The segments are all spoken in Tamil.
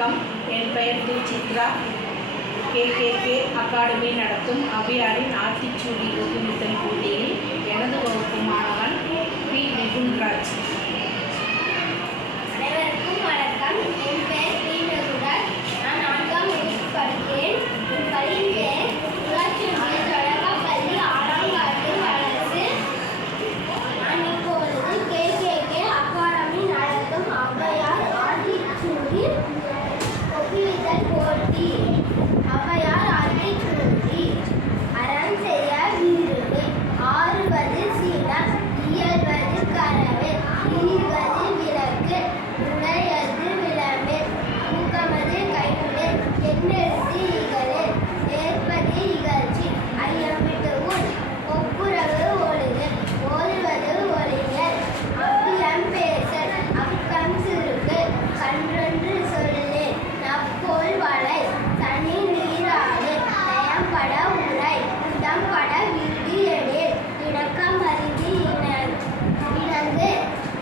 வணக்கம். என் பெயர் டி. சித்ரா. KKK அகாடமி நடத்தும் அபியாரின் ஆத்திச்சூடி ஒப்புவித்தல் போட்டியில் எனது வகுப்பு மாணவன் பி. நிகுன்ராஜ். அனைவருக்கும் வணக்கம். என் பெயர் பி. நிகுன்ராஜ். நான் 4ஆம் வகுப்பு படிக்கிறேன். என் பள்ளியின் பெயர் ஊராட்சி ஒன்றிய தொடக்கப்பள்ளி ஆலங்காட்டு வலசு. நான் இப்பொழுது KKK அகாடமி நடத்தும் ஔவையார் ஆத்திச்சூடி ஒப்புவித்தல் போட்டி. ஔவையார் ஆத்திச்சூடி. அறம் செய்ய விரும்பு, ஆறுவது சினம், இயல்வது கரவு, ஈர்வது விளக்கு, உடையது விளம்பு, ஊக்கமது கைவிடு, எண்ணெழுத்து இகழு, ஏற்பது இகழ்ச்சி, ஐயம்பிட்டு உன், ஒப்புரவு ஒழுகு, ஓதுவது ஒழியல், அவ்வியம் பேசல், அக்கம் சுருக்கு, கன்றொன்று சொல்லு, நப்போல் வளை, தனி நீராடு, நயம்பட உரை, உடம்பட விடு எழில், இணக்கம் அறிந்து இணங்கு,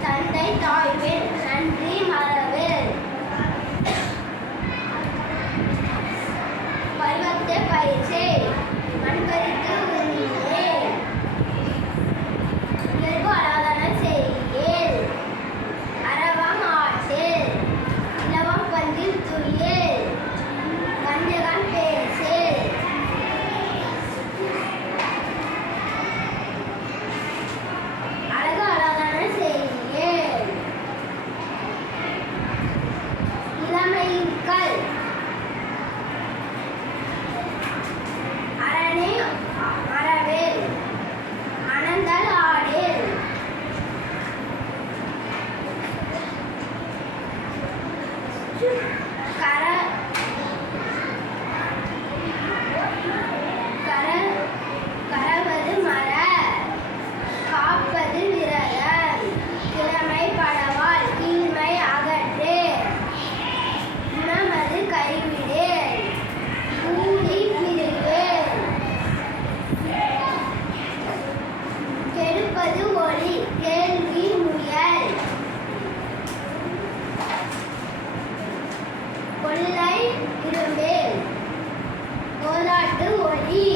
தந்தை தாய்வில் நன்றி மறவு. பருவத்தை பயிற்சி. மண்பறித்து உண்ணே, இயல்பு அலாதன செய்யேல், அரவம் ஆற்றில், இலவம் பந்தில் துயில், வஞ்சகம் பேசில், அழகு அலாதன செய்யேல், இளமையின்கல், அரணே அறவேல், அனந்தல் ஆடில், கரவது மர, காப்பது விரதம், கிழமை படவால், கீழ்மை அகற்று, குணமது கைவிடு, கூடி பிரிவு, கெடுப்பது ஒளி, கேள்வி முயல், கொள்ளை இரும்பு, கோலாட்டு ஒளி.